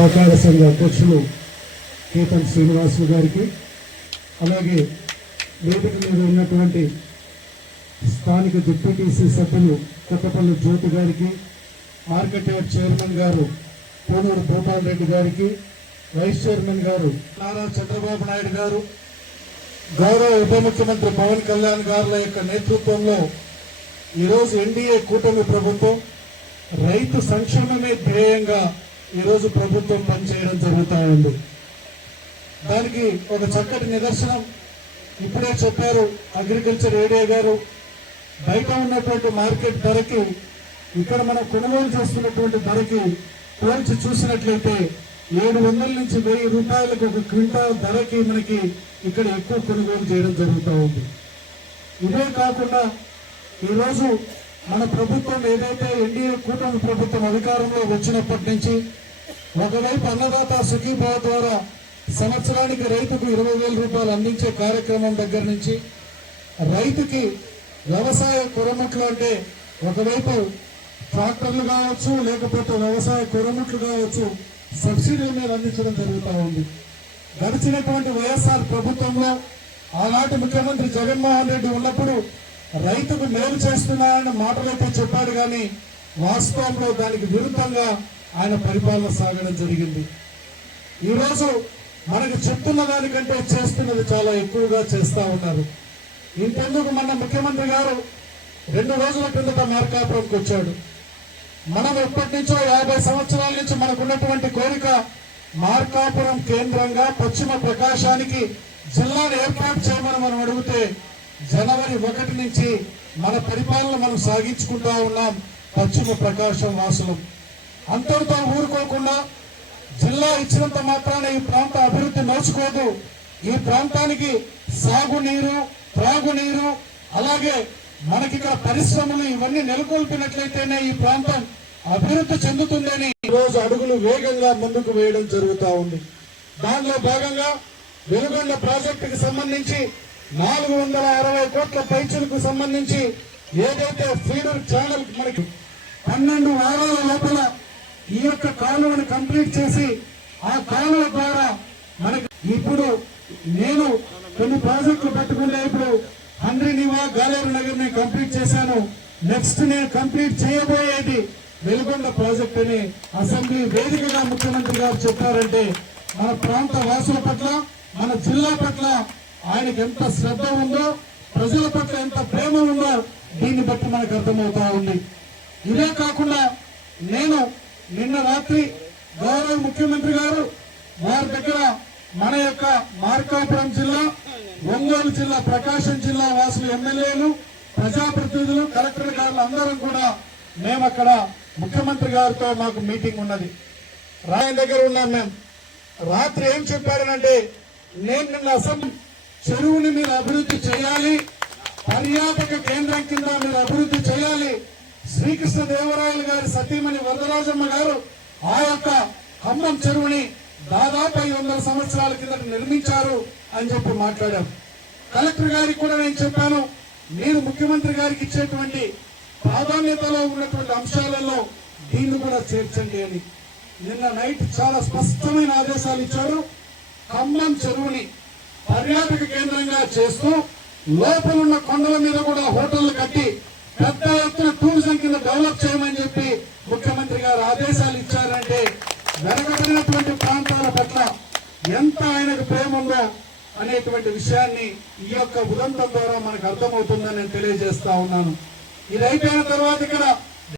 సహకార సంఘ అధ్యక్షులు కేతన్ శ్రీనివాసులు గారికి, అలాగే వేదిక మీద ఉన్నటువంటి స్థానిక డిప్యూటీసీ సభ్యులు కొత్తపల్లి జ్యోతి గారికి, మార్కెట్ యార్డ్ చైర్మన్ గారు కోనూరు భూపాల్ రెడ్డి గారికి, వైస్ చైర్మన్ గారు నారా చంద్రబాబు నాయుడు గారు, గౌరవ ఉప ముఖ్యమంత్రి పవన్ కళ్యాణ్ గారుల యొక్క నేతృత్వంలో ఈరోజు ఎన్డీఏ కూటమి ప్రభుత్వం రైతు సంక్షేమమే ధ్యేయంగా ఈరోజు ప్రభుత్వం పనిచేయడం జరుగుతూ ఉంది. దానికి ఒక చక్కటి నిదర్శనం ఇప్పుడే చెప్పారు అగ్రికల్చర్ ఏడీ గారు. బయట ఉన్నటువంటి మార్కెట్ ధరకి ఇక్కడ మనం కొనుగోలు చేస్తున్నటువంటి ధరకి పోల్చి చూసినట్లయితే 700 నుంచి 1000 రూపాయలకు ఒక క్వింటాల్ ధరకి మనకి ఇక్కడ ఎక్కువ కొనుగోలు చేయడం జరుగుతూ ఉంది. ఇదే కాకుండా ఈరోజు మన ప్రభుత్వం ఏదైతే ఎన్డీఏ కూటమి ప్రభుత్వం అధికారంలో వచ్చినప్పటి నుంచి ఒకవైపు అన్నదాత సుఖీభావ ద్వారా సంవత్సరానికి రైతుకు 20,000 రూపాయలు అందించే కార్యక్రమం దగ్గర నుంచి రైతుకి వ్యవసాయ కొరముట్లు అంటే ఒకవైపు ట్రాక్టర్లు కావచ్చు, లేకపోతే వ్యవసాయ కొరముట్లు కావచ్చు, సబ్సిడీ మీద అందించడం జరుగుతూ ఉంది. గడిచినటువంటి వైఎస్ఆర్ ప్రభుత్వంలో ఆనాటి ముఖ్యమంత్రి జగన్మోహన్ రెడ్డి ఉన్నప్పుడు రైతుకు మేలు చేస్తున్నారన్న మాటలైతే చెప్పాడు, కానీ వాస్తవంలో దానికి విరుద్ధంగా ఆయన పరిపాలన సాగడం జరిగింది. ఈరోజు మనకు చెప్తున్న దానికంటే చేస్తున్నది చాలా ఎక్కువగా చేస్తా ఉన్నారు. ఇంతెందుకు మన ముఖ్యమంత్రి గారు 2 రోజుల కిందట మార్కాపురంకి వచ్చాడు. మనం ఎప్పటి నుంచో 50 సంవత్సరాల నుంచి మనకున్నటువంటి కోరిక మార్కాపురం కేంద్రంగా పశ్చిమ ప్రకాశానికి జిల్లాను ఏర్పాటు చేయమని మనం అడిగితే జనవరి 1 నుంచి మన పరిపాలన మనం సాగించుకుంటా ఉన్నాం. పశ్చిమ ప్రకాశం వాసులం అంతటితో ఊరుకోకుండా జిల్లా ఇచ్చినంత మాత్రాన ఈ ప్రాంత అభివృద్ధి నోచుకోదు. ఈ ప్రాంతానికి సాగునీరు, త్రాగునీరు, అలాగే మనకిక్కడ పరిశ్రమలు ఇవన్నీ నెలకొల్పినట్లయితేనే ఈ ప్రాంతం అభివృద్ధి చెందుతుందని ఈరోజు అడుగులు వేగంగా ముందుకు వేయడం జరుగుతూ ఉంది. దానిలో భాగంగా వెలుగొండ ప్రాజెక్టుకు సంబంధించి 460 కోట్ల పైచులకు సంబంధించి ఏదైతే ఫీడర్ ఛానల్ మనకి 12 వారాల లోపల ఈ యొక్క కాలువను కంప్లీట్ చేసి ఆ కాలువ ద్వారా మనకి ఇప్పుడు నేను కొన్ని ప్రాజెక్టులు పెట్టుకునే ఇప్పుడు హండ్రీనివా గాలేరు నగర్ ని కంప్లీట్ చేశాను. నెక్స్ట్ నేను కంప్లీట్ చేయబోయేది వెలుగొండ ప్రాజెక్ట్ అని అసెంబ్లీ వేదికగా ముఖ్యమంత్రి గారు చెప్పారంటే మన ప్రాంత వాసుల పట్ల, మన జిల్లా పట్ల ఆయనకి ఎంత శ్రద్ధ ఉందో, ప్రజల పట్ల ఎంత ప్రేమ ఉందో దీన్ని బట్టి మనకు అర్థమవుతా ఉంది. ఇదే కాకుండా నేను నిన్న రాత్రి గౌరవ ముఖ్యమంత్రి గారు వారి దగ్గర మన యొక్క మార్కాపురం జిల్లా, ఒంగోలు జిల్లా, ప్రకాశం జిల్లా వాసులు, ఎమ్మెల్యేలు, ప్రజాప్రతినిధులు, కలెక్టర్ గారులు అందరం కూడా మేము అక్కడ ముఖ్యమంత్రి గారితో మాకు మీటింగ్ ఉన్నది. రాయన్ దగ్గర ఉన్నాం. మేము రాత్రి ఏం చెప్పారనంటే, నేను నిన్న అసెంబ్లీ చెరువుని మీరు అభివృద్ధి చేయాలి, పర్యాటక కేంద్రం కింద మీరు అభివృద్ధి చేయాలి. శ్రీకృష్ణదేవరాయలు గారి సతీమణి వరదరాజమ్మ గారు ఆ యొక్క ఖమ్మం చెరువుని దాదాపు 500 సంవత్సరాల కిందట నిర్మించారు అని చెప్పి మాట్లాడాం. కలెక్టర్ గారికి కూడా నేను చెప్పాను, మీరు ముఖ్యమంత్రి గారికి ఇచ్చేటువంటి ప్రాధాన్యతలో ఉన్నటువంటి అంశాలలో దీన్ని కూడా చేర్చండి అని. నిన్న నైట్ చాలా స్పష్టమైన ఆదేశాలు ఇచ్చారు. ఖమ్మం చెరువుని పర్యాటక కేంద్రంగా చేస్తూ లోపలున్న కొండల మీద కూడా హోటళ్లు కట్టి పెద్ద ఎత్తున టూరిజం కింద డెవలప్ చేయమని చెప్పి ముఖ్యమంత్రి గారు ఆదేశాలు ఇచ్చారంటే వెనకబడినటువంటి ప్రాంతాల పట్ల ఎంత ఆయనకు ప్రేమ ఉందో అనేటువంటి విషయాన్ని ఈ యొక్క ఉదంతం ద్వారా మనకు అర్థమవుతుందని నేను తెలియజేస్తా ఉన్నాను. ఇది అయిపోయిన తర్వాత ఇక్కడ